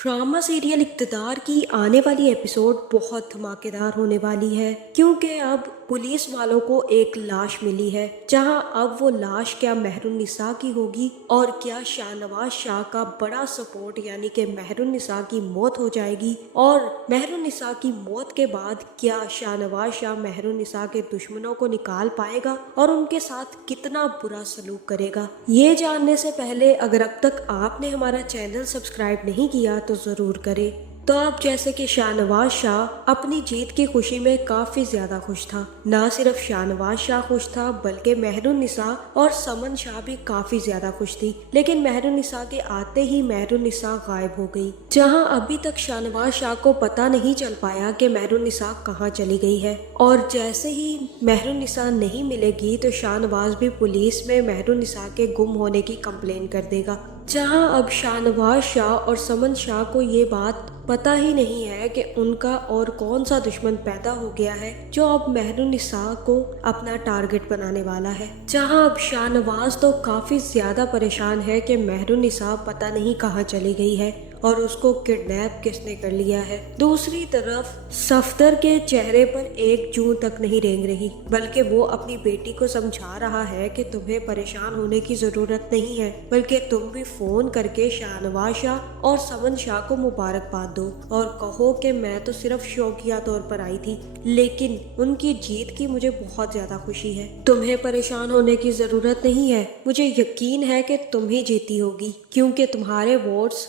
Drama serial इक़्तिदार की आने वाली एपिसोड बहुत धमाकेदार होने वाली है, क्योंकि अब पुलिस वालों को एक लाश मिली है। जहां अब वो लाश क्या मेहरुन्निसा की होगी और क्या शाहनवाज शाह का बड़ा सपोर्ट यानी कि मेहरुन्निसा की मौत हो जाएगी, और मेहरुन्निसा की मौत के बाद क्या शाहनवाज शाह मेहरुन्निसा के दुश्मनों को निकाल पाएगा और उनके साथ कितना बुरा सलूक करेगा। ये जानने से पहले अगर अब तक आपने हमारा चैनल सब्सक्राइब नहीं किया तो ज़रूर करें। तो अब जैसे कि शाहनवाज शाह अपनी जीत की खुशी में काफ़ी ज़्यादा खुश था। ना सिर्फ शाहनवाज शाह खुश था बल्कि मेहरुन्निसा और समन शाह भी काफ़ी ज़्यादा खुश थी। लेकिन मेहरुन्निसा के आते ही मेहरुन्निसा गायब हो गई। जहां अभी तक शाहनवाज शाह को पता नहीं चल पाया कि मेहरुन्निसा कहाँ चली गई है, और जैसे ही मेहरुन्निसा नहीं मिलेगी तो शाहनवाज भी पुलिस में मेहरुन्निसा के गुम होने की कंप्लेन कर देगा। जहां अब शाहनवाज शाह और समन शाह को ये बात पता ही नहीं है कि उनका और कौन सा दुश्मन पैदा हो गया है जो अब मेहरुन्निसा को अपना टारगेट बनाने वाला है। जहां अब शाहनवाज तो काफी ज्यादा परेशान है कि मेहरुन्निसा पता नहीं कहाँ चली गई है और उसको किडनैप किसने कर लिया है। दूसरी तरफ सफदर के चेहरे पर एक जूं तक नहीं रेंग रही, बल्कि वो अपनी बेटी को समझा रहा है कि तुम्हें परेशान होने की जरूरत नहीं है, बल्कि तुम भी फोन करके शाहनवाज शाह और समन शाह को मुबारकबाद दो और कहो कि मैं तो सिर्फ शौकिया तौर पर आई थी, लेकिन उनकी जीत की मुझे बहुत ज्यादा खुशी है। तुम्हें परेशान होने की जरूरत नहीं है, मुझे यकीन है कि तुम ही जीती होगी, क्योंकि तुम्हारे वोट्स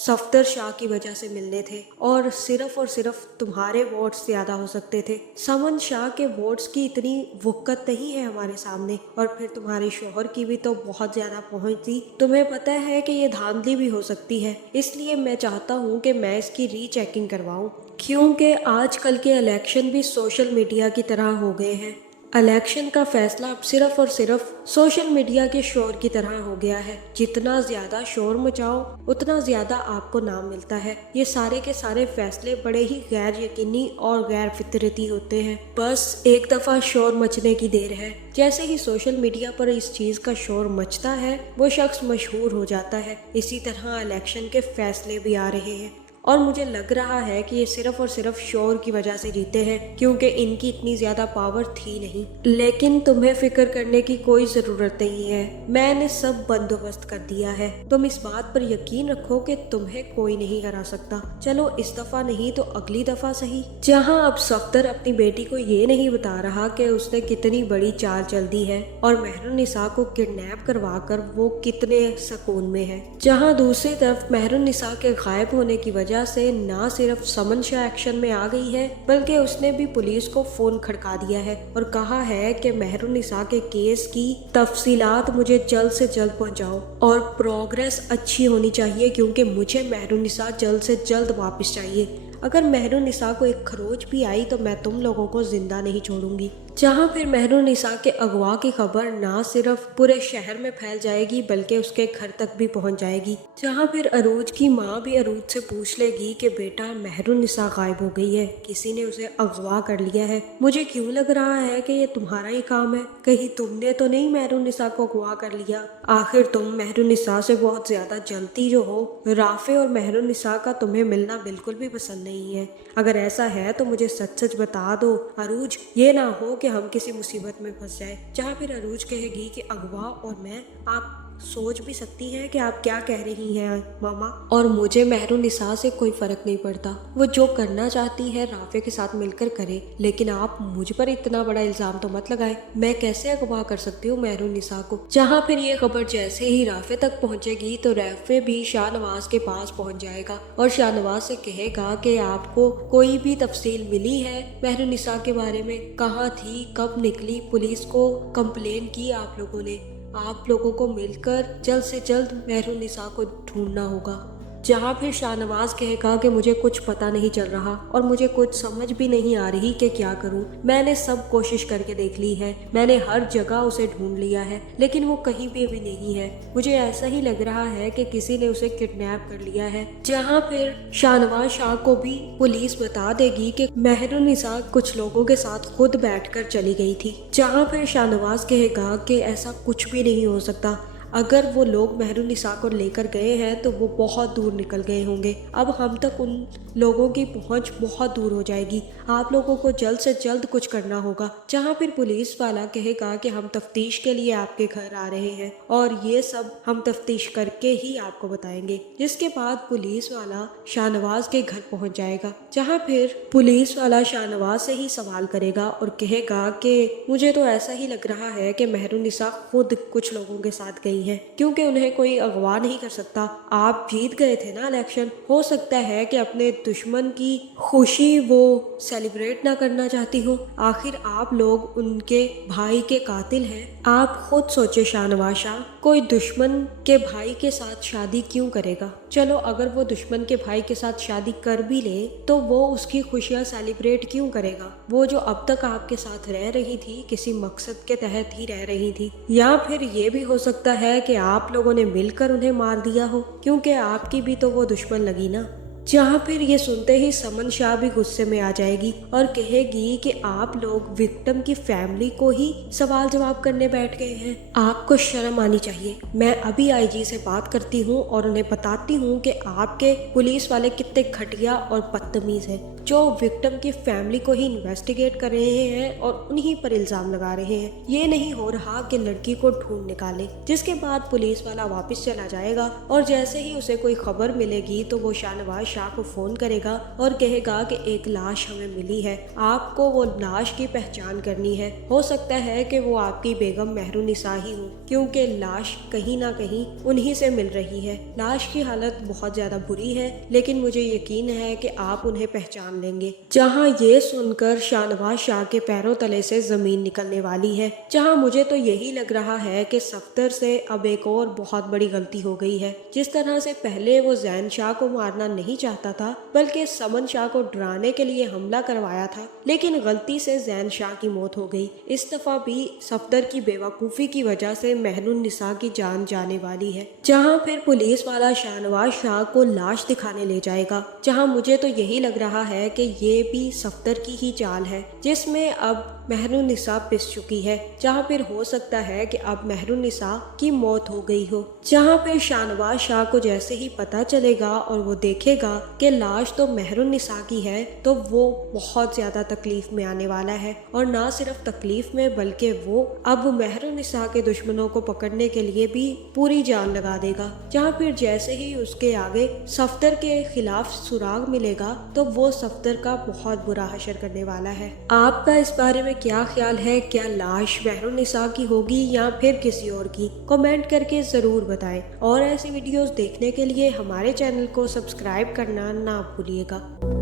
सफदर शाह की वजह से मिलने थे और सिर्फ तुम्हारे वोट्स ज्यादा हो सकते थे। समन शाह के वोट्स की इतनी वक़्त नहीं है हमारे सामने, और फिर तुम्हारे शोहर की भी तो बहुत ज्यादा पहुंच थी। तुम्हें पता है कि ये धांधली भी हो सकती है, इसलिए मैं चाहता हूँ कि मैं इसकी रीचेकिंग करवाऊँ, क्योंकि आजकल के इलेक्शन भी सोशल मीडिया की तरह हो गए हैं। इलेक्शन का फैसला अब सिर्फ और सिर्फ सोशल मीडिया के शोर की तरह हो गया है। जितना ज्यादा शोर मचाओ उतना ज्यादा आपको नाम मिलता है। ये सारे के सारे फैसले बड़े ही गैर यकीनी और गैर फितरती होते हैं। बस एक दफा शोर मचने की देर है। जैसे ही सोशल मीडिया पर इस चीज का शोर मचता है वो शख्स मशहूर हो जाता है। इसी तरह इलेक्शन के फैसले भी आ रहे हैं और मुझे लग रहा है कि ये सिर्फ और सिर्फ शोर की वजह से जीते हैं, क्योंकि इनकी इतनी ज्यादा पावर थी नहीं। लेकिन तुम्हें फिक्र करने की कोई जरूरत नहीं है, मैंने सब बंदोबस्त कर दिया है। तुम इस बात पर यकीन रखो कि तुम्हें कोई नहीं हरा सकता। चलो इस दफा नहीं तो अगली दफा सही। जहां अब सफदर अपनी बेटी को ये नहीं बता रहा कि उसने कितनी बड़ी चाल चल दी है और मेहरुन्निसा को किडनैप करवा कर वो कितने सुकून में है। जहाँ दूसरी तरफ मेहरुन्निसा के गायब होने की वजह से ना सिर्फ समन शाह एक्शन में आ गई है, बल्कि उसने भी पुलिस को फोन खड़का दिया है और कहा है कि मेहरुन्निसा के केस की तफसीलात मुझे जल्द से जल्द पहुंचाओ और प्रोग्रेस अच्छी होनी चाहिए, क्योंकि मुझे मेहरुन्निसा जल्द से जल्द वापस चाहिए। अगर मेहरुन्निसा को एक खरोच भी आई तो मैं तुम लोगों को जिंदा नहीं छोड़ूंगी। जहां फिर मेहरुन्निसा के अगवा की खबर ना सिर्फ पूरे शहर में फैल जाएगी बल्कि उसके घर तक भी पहुंच जाएगी। जहां फिर अरूज की माँ भी अरूज से पूछ लेगी कि बेटा मेहरुन्निसा गायब हो गई है, किसी ने उसे अगवा कर लिया है। मुझे क्यों लग रहा है कि ये तुम्हारा ही काम है, कहीं तुमने तो नहीं मेहरुन्निसा को अगवा कर लिया। आखिर तुम मेहरुन्निसा से बहुत ज्यादा जलती जो हो। राफे और मेहरुन्निसा का तुम्हें मिलना बिल्कुल भी पसंद नहीं है। अगर ऐसा है तो मुझे सच सच बता दो अरूज, ये ना हो कि हम किसी मुसीबत में फंस जाए। जहाँ फिर अरूज कहेगी कि अगवा और मैं, आप सोच भी सकती हैं कि आप क्या कह रही हैं मामा, और मुझे मेहरुन्निसा से कोई फर्क नहीं पड़ता। वो जो करना चाहती है राफे के साथ मिलकर करे, लेकिन आप मुझ पर इतना बड़ा इल्जाम तो मत लगाए। मैं कैसे अगवा कर सकती हूँ मेहरुन्निसा को। जहाँ फिर ये खबर जैसे ही राफे तक पहुँचेगी तो राफे भी शाहनवाज के पास पहुँच जाएगा और शाहनवाज से कहेगा कि आपको कोई भी तफसील मिली है मेहरुन्निसा के बारे में, कहाँ थी, कब निकली, पुलिस को कंप्लेन की आप लोगों ने। आप लोगों को मिलकर जल्द से जल्द मेहरुन्निसा को ढूंढना होगा। जहाँ फिर शाहनवाज कहेगा कि मुझे कुछ पता नहीं चल रहा और मुझे कुछ समझ भी नहीं आ रही कि क्या करूँ। मैंने सब कोशिश करके देख ली है, मैंने हर जगह उसे ढूंढ लिया है, लेकिन वो कहीं भी अभी नहीं है। मुझे ऐसा ही लग रहा है कि किसी ने उसे किडनैप कर लिया है। जहाँ फिर शाहनवाज शाह को भी पुलिस बता देगी कि मेहरुन्निसा कुछ लोगों के साथ खुद बैठकर चली गई थी। जहाँ फिर शाहनवाज कहेगा कि ऐसा कुछ भी नहीं हो सकता, अगर वो लोग महरुन्निसा को लेकर गए हैं तो वो बहुत दूर निकल गए होंगे। अब हम तक उन लोगों की पहुंच बहुत दूर हो जाएगी। आप लोगों को जल्द से जल्द कुछ करना होगा। जहां फिर पुलिस वाला कहेगा कि हम तफ्तीश के लिए आपके घर आ रहे हैं और ये सब हम तफ्तीश करके ही आपको बताएंगे। जिसके बाद पुलिस वाला शाहनवाज के घर पहुंच जाएगा, जहां फिर पुलिस वाला शाहनवाज से ही सवाल करेगा और कहेगा कि मुझे तो ऐसा ही लग रहा है कि महरुन्निसा खुद कुछ लोगों के साथ गई है, क्योंकि उन्हें कोई अगवा नहीं कर सकता। आप जीत गए थे ना इलेक्शन, हो सकता है कि अपने दुश्मन की खुशी वो सेलिब्रेट ना करना चाहती हो। आखिर आप लोग उनके भाई के कातिल हैं। आप खुद सोचे शाहनवाज शाह, कोई दुश्मन के भाई के साथ शादी क्यों करेगा? चलो अगर वो दुश्मन के भाई के साथ शादी कर भी ले तो वो उसकी खुशियाँ सेलिब्रेट क्यों करेगा? वो जो अब तक आपके साथ रह रही थी किसी मकसद के तहत ही रह रही थी। या फिर ये भी हो सकता है कि आप लोगों ने मिलकर उन्हें मार दिया हो, क्योंकि आपकी भी तो वो दुश्मन लगी ना। जहाँ फिर ये सुनते ही समन शाह भी गुस्से में आ जाएगी और कहेगी कि आप लोग विक्टिम की फैमिली को ही सवाल जवाब करने बैठ गए हैं। आपको शर्म आनी चाहिए। मैं अभी आईजी से बात करती हूँ और उन्हें बताती हूँ कि आपके पुलिस वाले कितने घटिया और बदतमीज हैं, जो विक्टिम की फैमिली को ही इन्वेस्टिगेट कर रहे हैं और उन्हीं पर इल्जाम लगा रहे हैं। ये नहीं हो रहा कि लड़की को ढूंढ निकाले। जिसके बाद पुलिस वाला वापस चला जाएगा और जैसे ही उसे कोई खबर मिलेगी तो वो शाहनवाज शाह को फोन करेगा और कहेगा कि एक लाश हमें मिली है, आपको वो लाश की पहचान करनी है। हो सकता है कि वो आपकी बेगम महरुन्निसा ही हो, क्योंकि लाश कहीं ना कहीं उन्हीं से मिल रही है। लाश की हालत बहुत ज्यादा बुरी है, लेकिन मुझे यकीन है कि आप उन्हें पहचान लेंगे। जहां ये सुनकर शाहनवाज शाह के पैरों तले से जमीन निकलने वाली है। जहां मुझे तो यही लग रहा है कि सफ्दर से अब एक और बहुत बड़ी गलती हो गई है। जिस तरह से पहले वो जैन शाह को मारना नहीं चाहता था, बल्कि समन शाह को डराने के लिए हमला करवाया था, लेकिन गलती से जैन शाह की मौत हो गई। इस दफा भी सफ्दर की बेवकूफ़ी की वजह से महरुन्निसा की जान जाने वाली है। जहां फिर पुलिस वाला शाहनवाज शाह को लाश दिखाने ले जाएगा। जहां मुझे तो यही लग रहा है कि ये भी सफ्दर की ही चाल है, जिसमें अब महरुन्निसा पिस चुकी है। जहां फिर हो सकता है कि अब महरुन्निसा की मौत हो गई हो। जहां फिर शाहनवाज शाह को जैसे ही पता चलेगा और वो देखेगा कि लाश तो महरुन्निसा की है, तो वो बहुत ज्यादा तकलीफ में आने वाला है। और ना सिर्फ तकलीफ में, बल्कि वो अब महरुन्निसा के दुश्मनों को पकड़ने के लिए भी पूरी जान लगा देगा। जहां फिर जैसे ही उसके आगे सफ्दर के खिलाफ सुराग मिलेगा तो वो सफ्दर का बहुत बुरा हशर करने वाला है। आपका इस बारे में क्या ख्याल है? क्या लाश महरुन्निसा की होगी या फिर किसी और की? कमेंट करके जरूर बताएं और ऐसी वीडियोस देखने के लिए हमारे चैनल को सब्सक्राइब करना ना भूलिएगा।